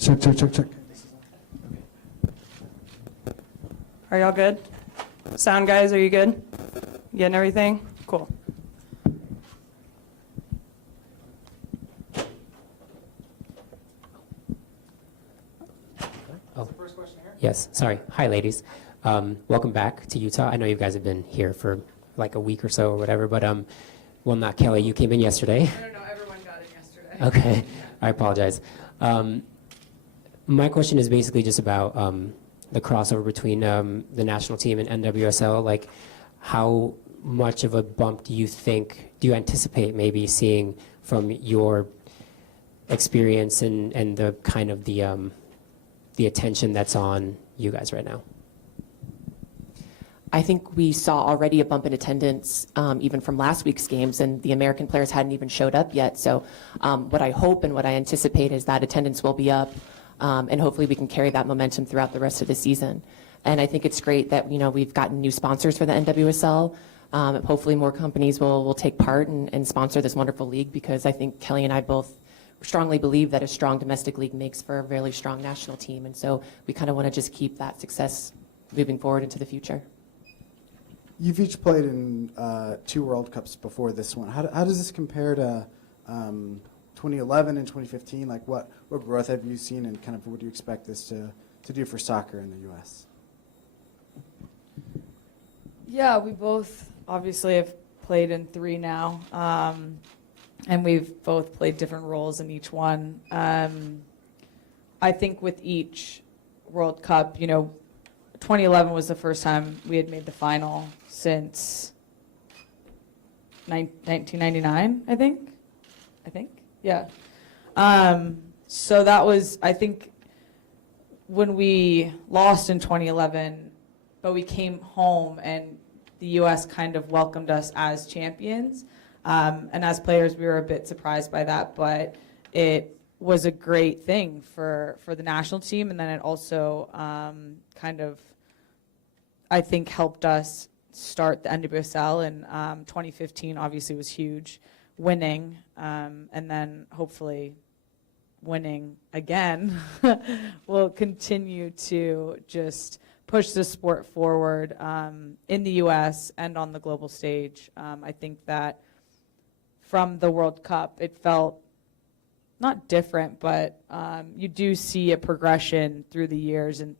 Check. Are y'all good? Sound guys, are you good? Getting everything? Cool. Oh. First question here? Yes, sorry. Hi, ladies. Welcome back to Utah. I know you guys have been here for like a week or so or whatever, but well, not Kelley. You came in yesterday. No, everyone got in yesterday. Okay, I apologize. My question is basically just about the crossover between the national team and NWSL. Like, how much of a bump do you anticipate maybe seeing from your experience and the kind of the attention that's on you guys right now? I think we saw already a bump in attendance even from last week's games, and the American players hadn't even showed up yet. So what I hope and what I anticipate is that attendance will be up, and hopefully we can carry that momentum throughout the rest of the season. And I think it's great that we've gotten new sponsors for the NWSL. Hopefully more companies will take part and sponsor this wonderful league, because I think Kelley and I both strongly believe that a strong domestic league makes for a really strong national team. And so we kind of want to just keep that success moving forward into the future. You've each played in 2 World Cups before this one. How does this compare to 2011 and 2015? Like, what growth have you seen, and kind of what do you expect this to do for soccer in the U.S.? Yeah, we both obviously have played in 3 now, and we've both played different roles in each one. I think with each World Cup, 2011 was the first time we had made the final since 1999, I think, yeah. So that was, I think, when we lost in 2011, but we came home and the U.S. kind of welcomed us as champions. And as players, we were a bit surprised by that, but it was a great thing for the national team. And then it also kind of, I think, helped us start the NWSL. And 2015 obviously was huge, winning, and then hopefully winning again will continue to just push the sport forward in the U.S. and on the global stage. I think that from the World Cup, it felt not different, but you do see a progression through the years and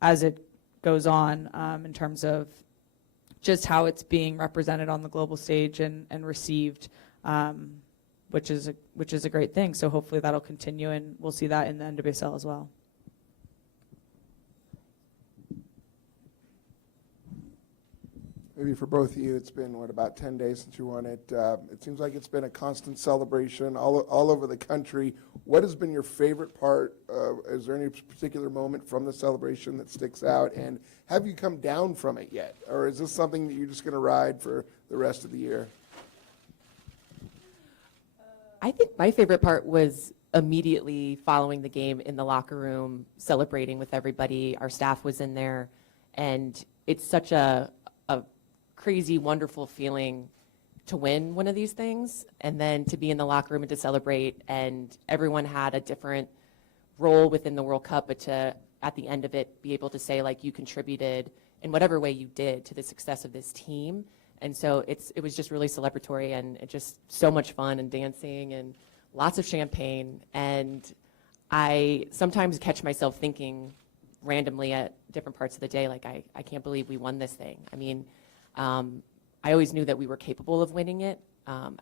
as it goes on in terms of just how it's being represented on the global stage and received, which is a great thing. So hopefully that'll continue, and we'll see that in the NWSL as well. Maybe for both of you, it's been, about 10 days since you won it. It seems like it's been a constant celebration all over the country. What has been your favorite part? Is there any particular moment from the celebration that sticks out? And have you come down from it yet? Or is this something that you're just going to ride for the rest of the year? I think my favorite part was immediately following the game in the locker room, celebrating with everybody. Our staff was in there, and it's such a crazy, wonderful feeling to win one of these things, and then to be in the locker room and to celebrate. And everyone had a different role within the World Cup, but to, at the end of it, be able to say, like, you contributed in whatever way you did to the success of this team. And so it was just really celebratory, and it just so much fun and dancing and lots of champagne. And I sometimes catch myself thinking randomly at different parts of the day, like, I can't believe we won this thing. I mean, I always knew that we were capable of winning it.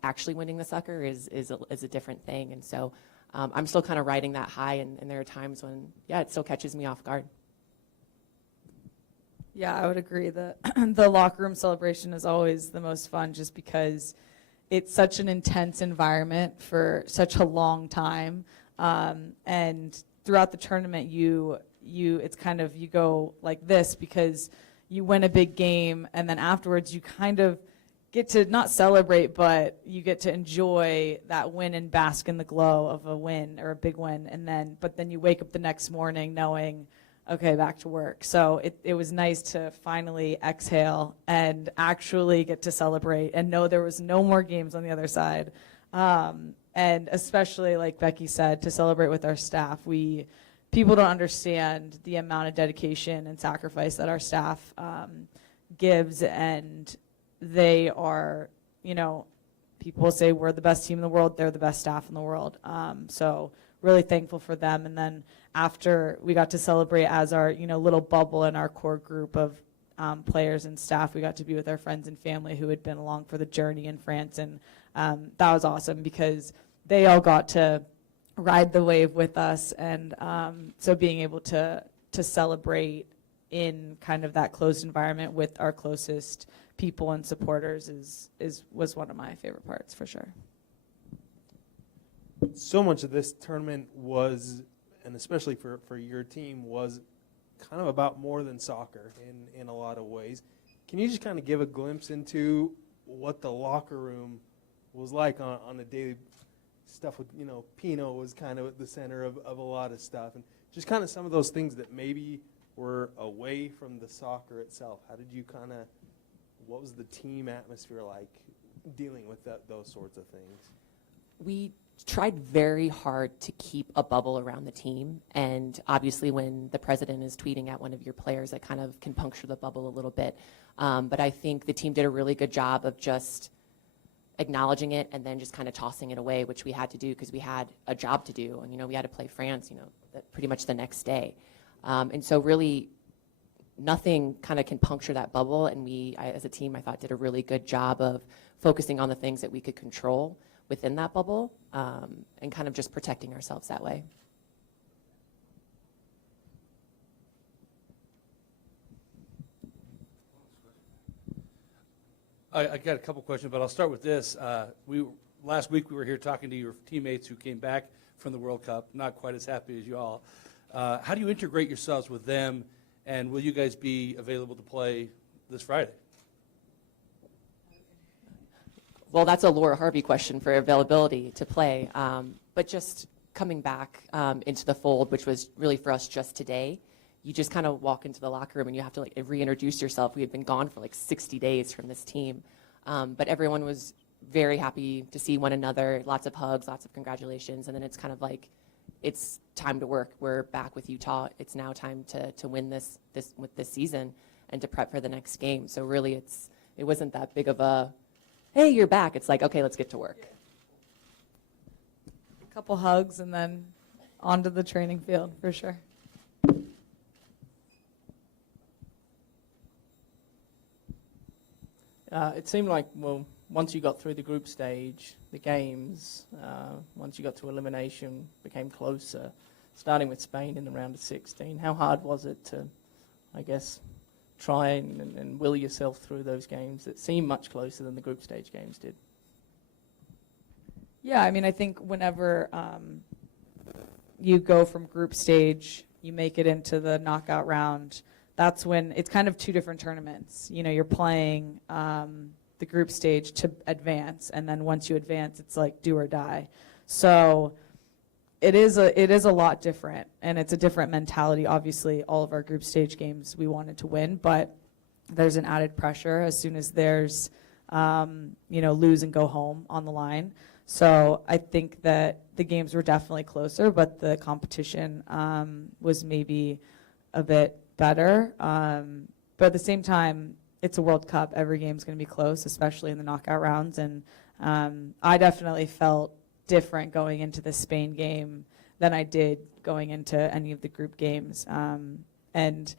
Actually winning the sucker is a different thing. And so I'm still kind of riding that high, and there are times when, it still catches me off guard. Yeah, I would agree. The locker room celebration is always the most fun, just because it's such an intense environment for such a long time. And throughout the tournament, it's kind of, you go like this because you win a big game, and then afterwards you kind of get to not celebrate, but you get to enjoy that win and bask in the glow of a win or a big win. But then you wake up the next morning knowing, okay, back to work. So it was nice to finally exhale and actually get to celebrate and know there was no more games on the other side. and especially like Becky said, to celebrate with our staff. People don't understand the amount of dedication and sacrifice that our staff gives, and they are, people say we're the best team in the world, they're the best staff in the world. So really thankful for them. And then after we got to celebrate as our, little bubble in our core group of players and staff, we got to be with our friends and family who had been along for the journey in France. And that was awesome because they all got to ride the wave with us. And so being able to celebrate in kind of that closed environment with our closest people and supporters was one of my favorite parts for sure. So much of this tournament was, and especially for your team, was kind of about more than soccer in a lot of ways. Can you just kind of give a glimpse into what the locker room was like on a daily stuff with, Pino was kind of at the center of a lot of stuff, and just kind of some of those things that maybe were away from the soccer itself. How did you what was the team atmosphere like dealing with those sorts of things? We tried very hard to keep a bubble around the team, and obviously when the president is tweeting at one of your players, that kind of can puncture the bubble a little bit. But I think the team did a really good job of just acknowledging it and then just kind of tossing it away, which we had to do because we had a job to do, and we had to play France, pretty much the next day. And so really nothing kind of can puncture that bubble, and as a team, I thought, did a really good job of focusing on the things that we could control within that bubble, and kind of just protecting ourselves that way. I got a couple questions, but I'll start with this. Last week we were here talking to your teammates who came back from the World Cup, not quite as happy as you all. How do you integrate yourselves with them, and will you guys be available to play this Friday? Well, that's a Laura Harvey question for availability to play. But just coming back into the fold, which was really for us just today, you just kind of walk into the locker room and you have to reintroduce yourself. We had been gone for 60 days from this team. But everyone was very happy to see one another, lots of hugs, lots of congratulations. And then it's kind of it's time to work. We're back with Utah. It's now time to win this season and to prep for the next game. So really it wasn't that big of a, hey, you're back. It's okay, let's get to work. A couple hugs and then onto the training field for sure. It seemed like, once you got through the group stage, the games, once you got to elimination, became closer, starting with Spain in the round of 16. How hard was it to, try and will yourself through those games that seem much closer than the group stage games did? Yeah, I think whenever you go from group stage, you make it into the knockout round, that's when it's kind of two different tournaments. You're playing the group stage to advance, and then once you advance, it's do or die. So it is a lot different, and it's a different mentality. Obviously, all of our group stage games we wanted to win, but there's an added pressure as soon as there's lose and go home on the line. So I think that the games were definitely closer, but the competition was maybe a bit better. But at the same time, it's a World Cup. Every game's going to be close, especially in the knockout rounds. And I definitely felt different going into the Spain game than I did going into any of the group games. And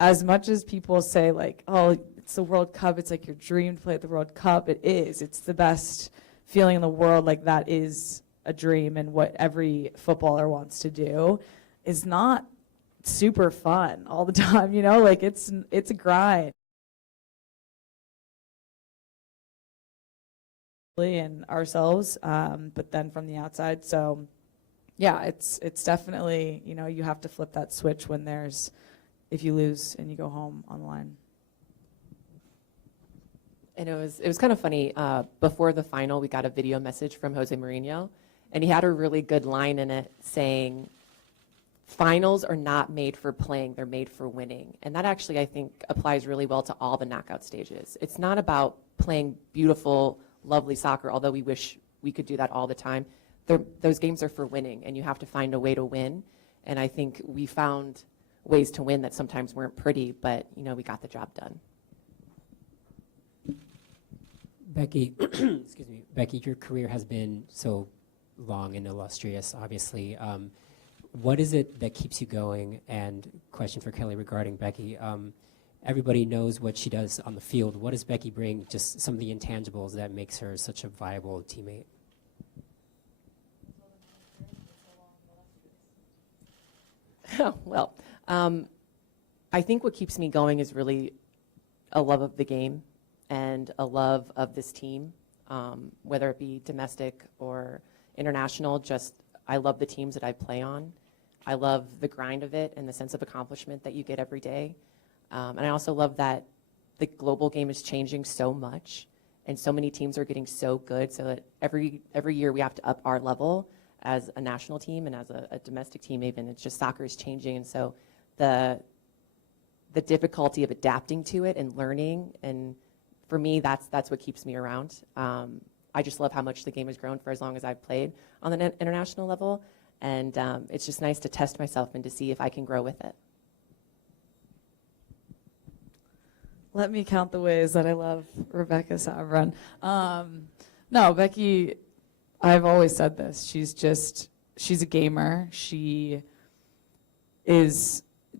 as much as people say, oh, it's the World Cup, it's your dream to play at the World Cup, it is. It's the best feeling in the world. That is a dream, and what every footballer wants to do is not super fun all the time, it's a grind. And ourselves, but then from the outside. So yeah, it's definitely, you have to flip that switch if you lose and you go home on the line. And it was kind of funny. Before the final, we got a video message from Jose Mourinho, and he had a really good line in it saying, finals are not made for playing, they're made for winning. And that actually, I think, applies really well to all the knockout stages. It's not about playing beautiful, lovely soccer, although we wish we could do that all the time. those games are for winning, and you have to find a way to win. And I think we found ways to win that sometimes weren't pretty, but we got the job done. Becky, excuse me, Becky, your career has been so long and illustrious, obviously. What is it that keeps you going? And question for Kelley regarding Becky. Everybody knows what she does on the field. What does Becky bring, just some of the intangibles that makes her such a viable teammate? Well, I think what keeps me going is really a love of the game and a love of this team, whether it be domestic or international. Just I love the teams that I play on. I love the grind of it and the sense of accomplishment that you get every day. And I also love that the global game is changing so much, and so many teams are getting so good, so that every year we have to up our level as a national team and as a domestic team even. It's just soccer is changing, and so the difficulty of adapting to it and learning, and for me, that's what keeps me around. I just love how much the game has grown for as long as I've played on the international level, and it's just nice to test myself and to see if I can grow with it. Let me count the ways that I love Rebecca Sauerbrunn. No, Becky, I've always said this. She's a gamer. She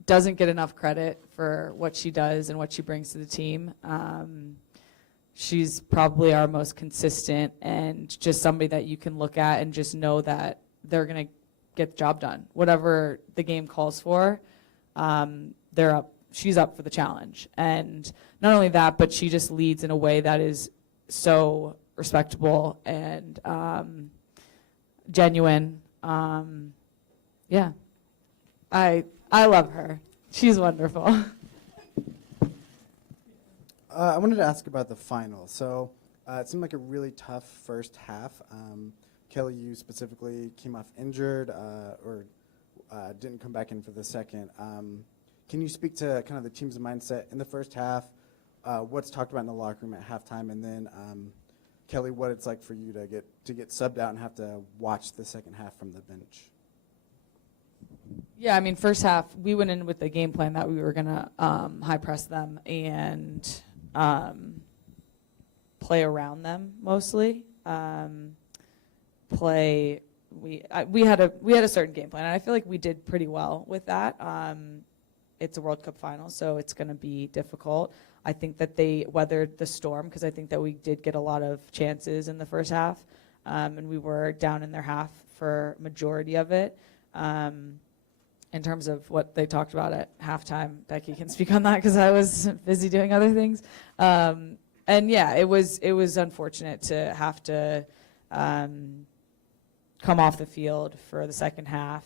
doesn't get enough credit for what she does and what she brings to the team. She's probably our most consistent and just somebody that you can look at and just know that they're going to get the job done. Whatever the game calls for, they're up. She's up for the challenge. And not only that, but she just leads in a way that is so respectable and genuine. Yeah, I love her. She's wonderful. I wanted to ask about the final. So it seemed like a really tough first half. Kelley, you specifically came off injured or didn't come back in for the second. Can you speak to kind of the team's mindset in the first half, what's talked about in the locker room at halftime, and then Kelley, what it's like for you to get subbed out and have to watch the second half from the bench? Yeah, I mean, first half, we went in with the game plan that we were going to high press them and play around them mostly. We had a certain game plan, and I feel like we did pretty well with that. It's a World Cup final, so it's going to be difficult. I think that they weathered the storm because I think that we did get a lot of chances in the first half, and we were down in their half for majority of it. In terms of what they talked about at halftime, Becky can speak on that because I was busy doing other things. And yeah, it was unfortunate to have to come off the field for the second half.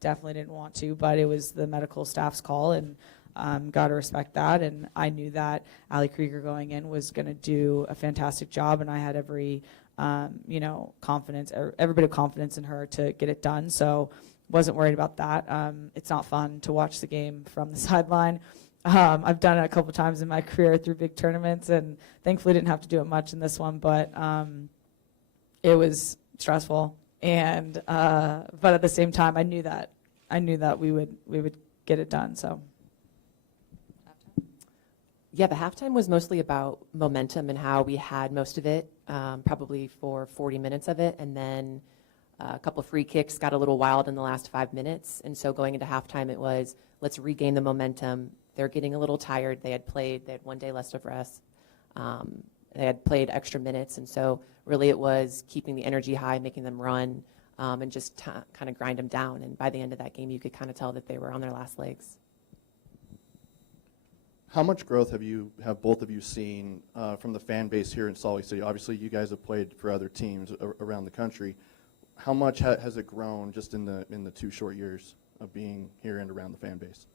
Definitely didn't want to, but it was the medical staff's call, and got to respect that. And I knew that Ali Krieger going in was going to do a fantastic job, and I had every confidence, every bit of confidence in her to get it done. So wasn't worried about that. It's not fun to watch the game from the sideline. I've done it a couple times in my career through big tournaments, and thankfully didn't have to do it much in this one, but it was stressful. And but at the same time, I knew that we would get it done. So yeah, the halftime was mostly about momentum and how we had most of it, probably for 40 minutes of it, and then a couple of free kicks got a little wild in the last 5 minutes. And so going into halftime, it was let's regain the momentum. They're getting a little tired. They had 1 day less of rest. They had played extra minutes, and so really it was keeping the energy high, making them run, and just kind of grind them down. And by the end of that game, you could kind of tell that they were on their last legs. How much growth have both of you seen from the fan base here in Salt Lake City? Obviously, you guys have played for other teams around the country. How much has it grown just in the 2 short years of being here and around the fan base?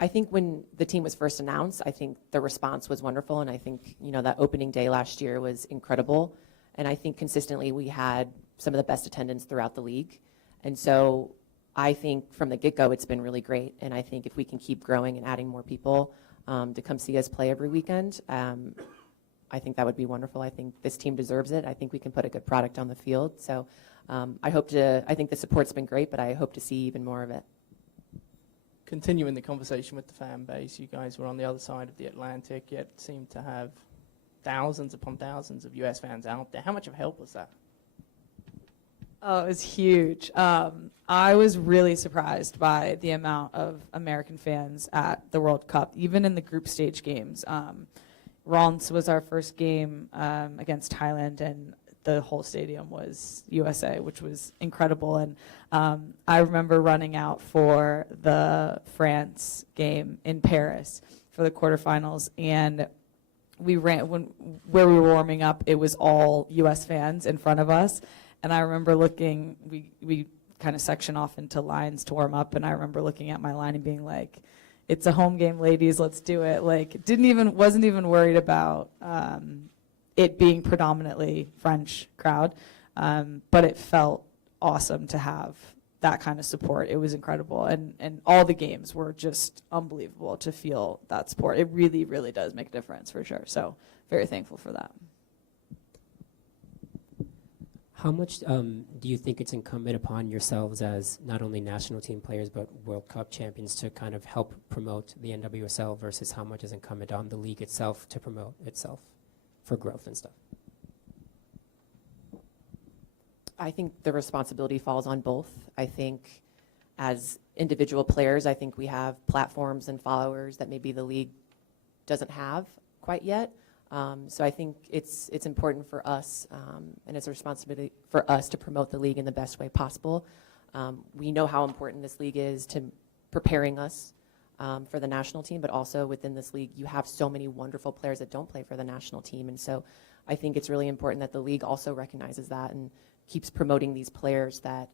I think when the team was first announced, I think the response was wonderful, and I think that opening day last year was incredible. And I think consistently we had some of the best attendance throughout the league. And so I think from the get-go it's been really great. And I think if we can keep growing and adding more people to come see us play every weekend, I think that would be wonderful. I think this team deserves it. I think we can put a good product on the field. So I think the support's been great, but I hope to see even more of it. Continuing the conversation with the fan base, you guys were on the other side of the Atlantic, yet seemed to have thousands upon thousands of US fans out there. How much of a help was that? Oh, it was huge. I was really surprised by the amount of American fans at the World Cup, even in the group stage games. Ron's was our first game against Thailand, and the whole stadium was USA, which was incredible. And I remember running out for the France game in Paris for the quarterfinals, and we ran where we were warming up. It was all U.S. fans in front of us, and I remember looking. We kind of section off into lines to warm up, and I remember looking at my line and being like, "It's a home game, ladies. Let's do it." Like, wasn't even worried about it being predominantly French crowd, but it felt awesome to have that kind of support. It was incredible, and all the games were just unbelievable to feel that support. It really, really does make a difference for sure. So very thankful for that. How much do you think it's incumbent upon yourselves as not only national team players but World Cup champions to kind of help promote the NWSL versus how much is incumbent on the league itself to promote itself for growth and stuff? I think the responsibility falls on both. I think as individual players, I think we have platforms and followers that maybe the league doesn't have quite yet. So I think it's important for us, and it's a responsibility for us to promote the league in the best way possible. We know how important this league is to preparing us for the national team, but also within this league, you have so many wonderful players that don't play for the national team. And so I think it's really important that the league also recognizes that and keeps promoting these players that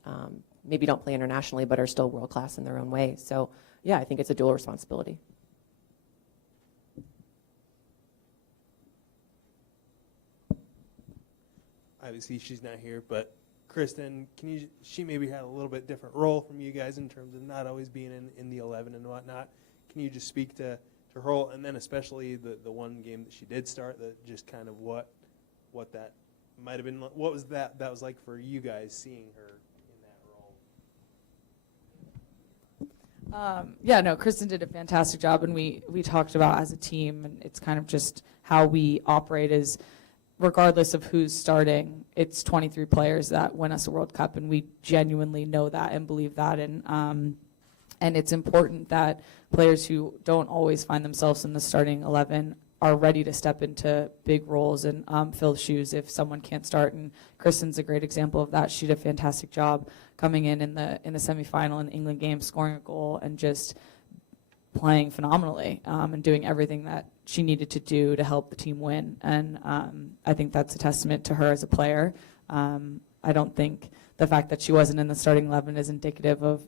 maybe don't play internationally but are still world class in their own way. So yeah, I think it's a dual responsibility. Obviously, she's not here, but Kristen, she maybe had a little bit different role from you guys in terms of not always being in the 11 and whatnot. Can you just speak to her role, and then especially the one game that she did start, that just kind of what that might have been, what was that was like for you guys seeing her in that role? Yeah, no, Kristen did a fantastic job, and we talked about as a team, and it's kind of just how we operate is regardless of who's starting, it's 23 players that win us a World Cup, and we genuinely know that and believe that. And it's important that players who don't always find themselves in the starting 11 are ready to step into big roles and fill shoes if someone can't start. And Kristen's a great example of that. She did a fantastic job coming in the semifinal in the England game, scoring a goal and just playing phenomenally and doing everything that she needed to do to help the team win. And I think that's a testament to her as a player. I don't think the fact that she wasn't in the starting 11 is indicative of,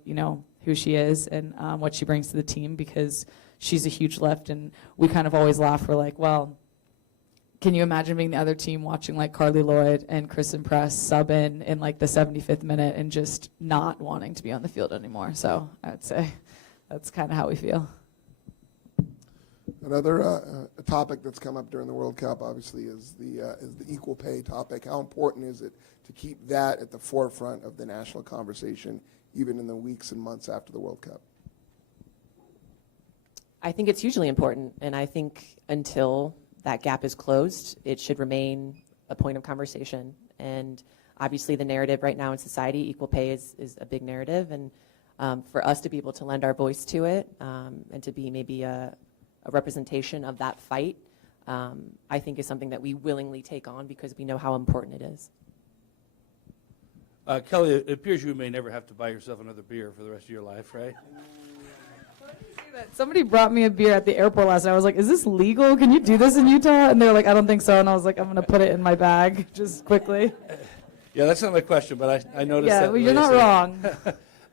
who she is and what she brings to the team, because she's a huge lift. And we kind of always laugh. We're like, well, can you imagine being the other team watching like Carly Lloyd and Kristen Press sub in like the 75th minute and just not wanting to be on the field anymore? So I would say that's kind of how we feel. Another topic that's come up during the World Cup, obviously, is the equal pay topic. How important is it to keep that at the forefront of the national conversation, even in the weeks and months after the World Cup? I think it's hugely important, and I think until that gap is closed, it should remain a point of conversation. And obviously the narrative right now in society, equal pay is a big narrative, and for us to be able to lend our voice to it and to be maybe a representation of that fight, I think is something that we willingly take on because we know how important it is. Kelley, it appears you may never have to buy yourself another beer for the rest of your life, right? Somebody brought me a beer at the airport last night. I was like, is this legal? Can you do this in Utah? And they were like, I don't think so. And I was like, I'm going to put it in my bag just quickly. Yeah, that's not my question, but I noticed that. Yeah, well, you're not wrong.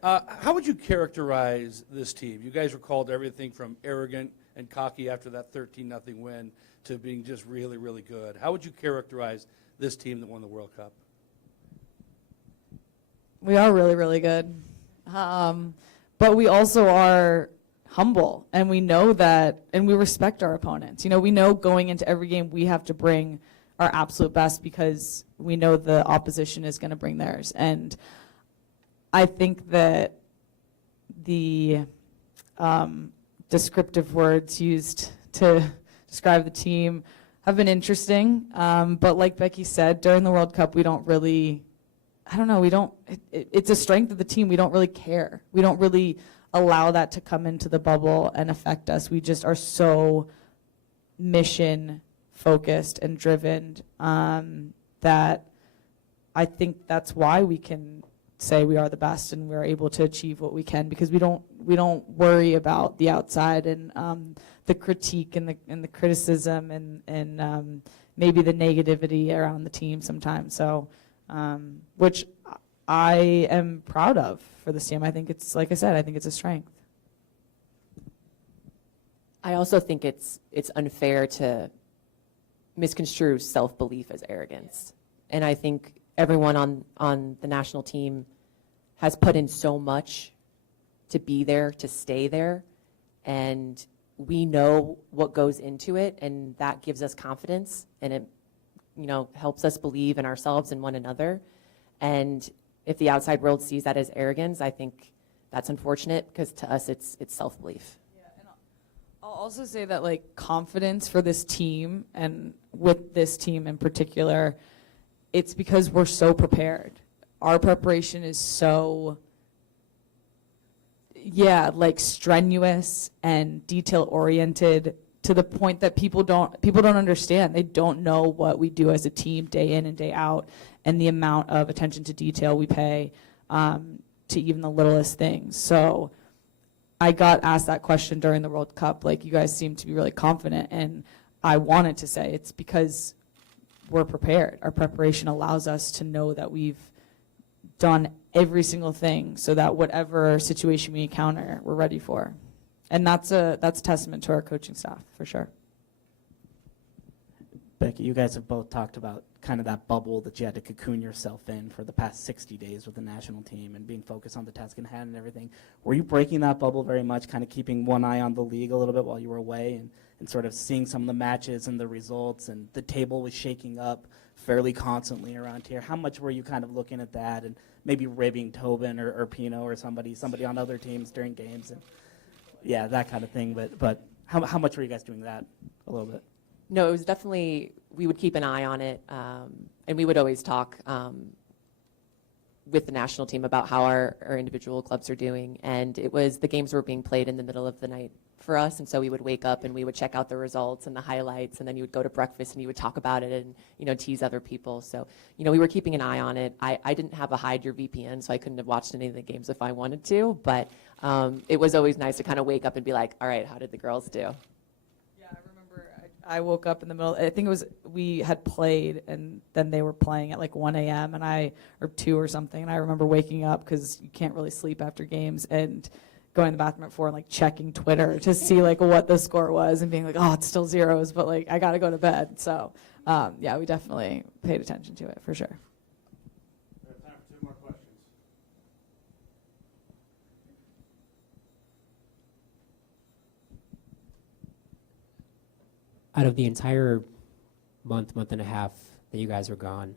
How would you characterize this team? You guys were called everything from arrogant and cocky after that 13-0 win to being just really, really good. How would you characterize this team that won the World Cup? We are really, really good. But we also are humble, and we know that, and we respect our opponents. You know, we know going into every game we have to bring our absolute best because we know the opposition is going to bring theirs. And I think that the descriptive words used to describe the team have been interesting. But like Becky said, during the World Cup, we don't really, I don't know, we don't, it's a strength of the team. We don't really care. We don't really allow that to come into the bubble and affect us. We just are so mission focused and driven that I think that's why we can say we are the best and we're able to achieve what we can, because we don't worry about the outside and the critique and the criticism and maybe the negativity around the team sometimes. So which I am proud of for this team. I think it's, like I said, I think it's a strength. I also think it's unfair to misconstrue self-belief as arrogance. And I think everyone on the national team has put in so much to be there, to stay there, and we know what goes into it, and that gives us confidence, and it, you know, helps us believe in ourselves and one another. And if the outside world sees that as arrogance, I think that's unfortunate, because to us it's self-belief. I'll also say that, like, confidence for this team, and with this team in particular, it's because we're so prepared. Our preparation is so, like, strenuous and detail-oriented, to the point that people don't understand. They don't know what we do as a team day in and day out, and the amount of attention to detail we pay to even the littlest things. So I got asked that question during the World Cup, like, you guys seem to be really confident, and I wanted to say it's because we're prepared. Our preparation allows us to know that we've done every single thing so that whatever situation we encounter, we're ready for. And that's a testament to our coaching staff, for sure. Becky, you guys have both talked about kind of that bubble that you had to cocoon yourself in for the past 60 days with the national team and being focused on the task in hand and everything. Were you breaking that bubble very much, kind of keeping one eye on the league a little bit while you were away and sort of seeing some of the matches and the results, and the table was shaking up fairly constantly around here? How much were you kind of looking at that and maybe ribbing Tobin or Pino or somebody on other teams during games? And yeah, that kind of thing. But how much were you guys doing that a little bit? No, it was definitely, we would keep an eye on it, and we would always talk with the national team about how our individual clubs are doing. And it was, the games were being played in the middle of the night for us, and so we would wake up and we would check out the results and the highlights, and then you would go to breakfast and you would talk about it and, you know, tease other people. So, you know, we were keeping an eye on it. I didn't have a hide your VPN, so I couldn't have watched any of the games if I wanted to, but it was always nice to kind of wake up and be like, all right, how did the girls do? I woke up in the middle, I think it was, we had played and then they were playing at like 1 a.m. or 2 or something, and I remember waking up, because you can't really sleep after games, and going to the bathroom at 4 and like checking Twitter to see like what the score was and being like, oh, it's still zeros, but like I gotta go to bed. So yeah, we definitely paid attention to it for sure. We have time for 2 more questions. Out of the entire month and a half that you guys were gone,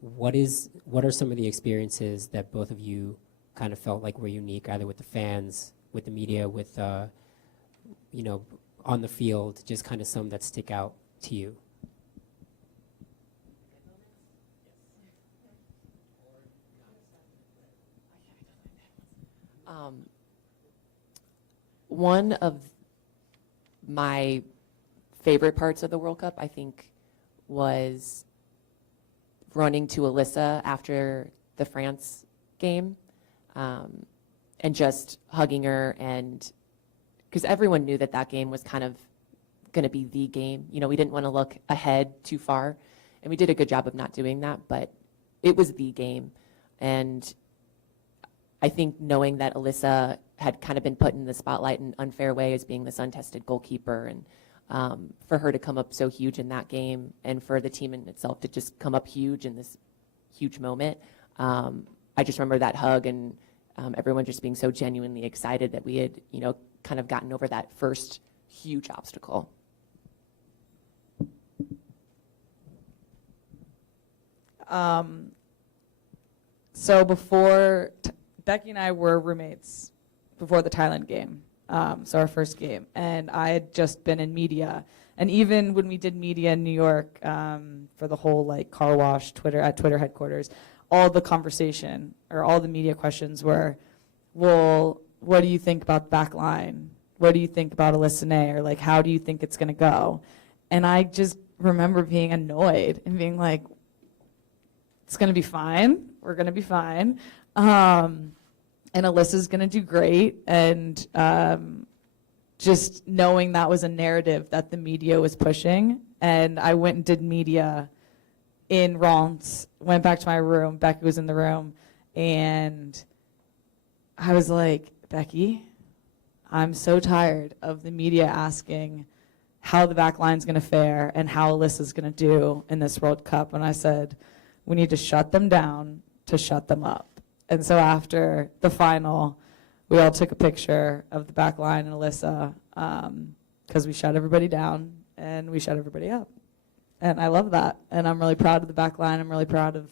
what are some of the experiences that both of you kind of felt like were unique, either with the fans, with the media, with you know, on the field, just kind of some that stick out to you? One of my favorite parts of the World Cup, I think, was running to Alyssa after the France game, and just hugging her, and because everyone knew that game was kind of going to be the game. You know, we didn't want to look ahead too far, and we did a good job of not doing that, but it was the game. And I think knowing that Alyssa had kind of been put in the spotlight in an unfair way as being this untested goalkeeper, and for her to come up so huge in that game, and for the team in itself to just come up huge in this huge moment, I just remember that hug, and everyone just being so genuinely excited that we had, you know, kind of gotten over that first huge obstacle. So Becky and I were roommates before the Thailand game, so our first game, and I had just been in media. And even when we did media in New York for the whole like car wash at Twitter headquarters, all the conversation or all the media questions were, well, what do you think about the back line? What do you think about Alyssa Nay? Or like, how do you think it's going to go? And I just remember being annoyed and being like, it's going to be fine. We're going to be fine. And Alyssa's going to do great. And just knowing that was a narrative that the media was pushing. And I went and did media in Reims, went back to my room. Becky was in the room. And I was like, Becky, I'm so tired of the media asking how the back line's going to fare and how Alyssa's going to do in this World Cup. And I said, we need to shut them down to shut them up. And so after the final, we all took a picture of the back line and Alyssa because we shut everybody down and we shut everybody up. And I love that. And I'm really proud of the back line. I'm really proud of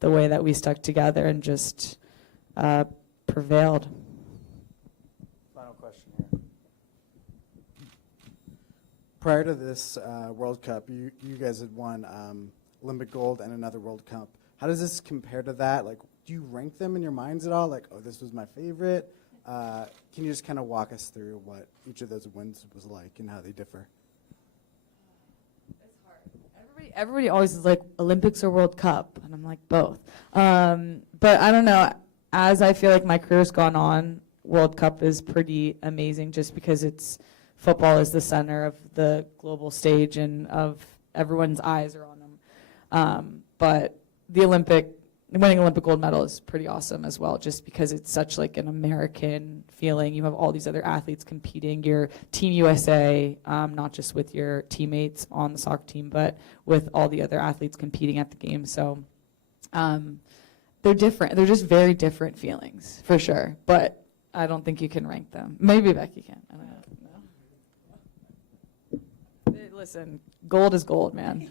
the way that we stuck together and just prevailed. Final question here. Prior to this World Cup, you guys had won Olympic gold and another World Cup. How does this compare to that? Like, do you rank them in your minds at all? Like, oh, this was my favorite. Can you just kind of walk us through what each of those wins was like and how they differ? It's hard. Everybody always is like, Olympics or World Cup? And I'm like, both. But I don't know. As I feel like my career's gone on, World Cup is pretty amazing just because football is the center of the global stage and of everyone's eyes are on them. But winning Olympic gold medal is pretty awesome as well, just because it's such like an American feeling. You have all these other athletes competing. Your Team USA, not just with your teammates on the soccer team, but with all the other athletes competing at the game. So they're different. They're just very different feelings, for sure. But I don't think you can rank them. Maybe Becky can. I don't know. No. Listen, gold is gold, man.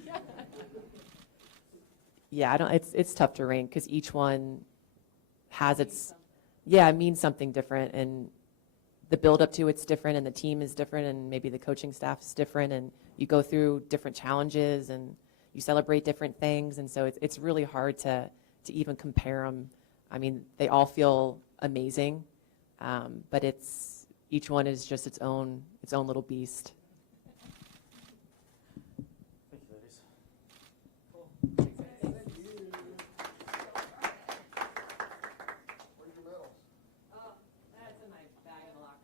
Yeah, it's tough to rank because each one has it means something different, and the build up to it's different, and the team is different, and maybe the coaching staff is different, and you go through different challenges, and you celebrate different things, and so it's really hard to even compare them. I mean, they all feel amazing, but each one is just its own little beast. That's in my bag in the locker.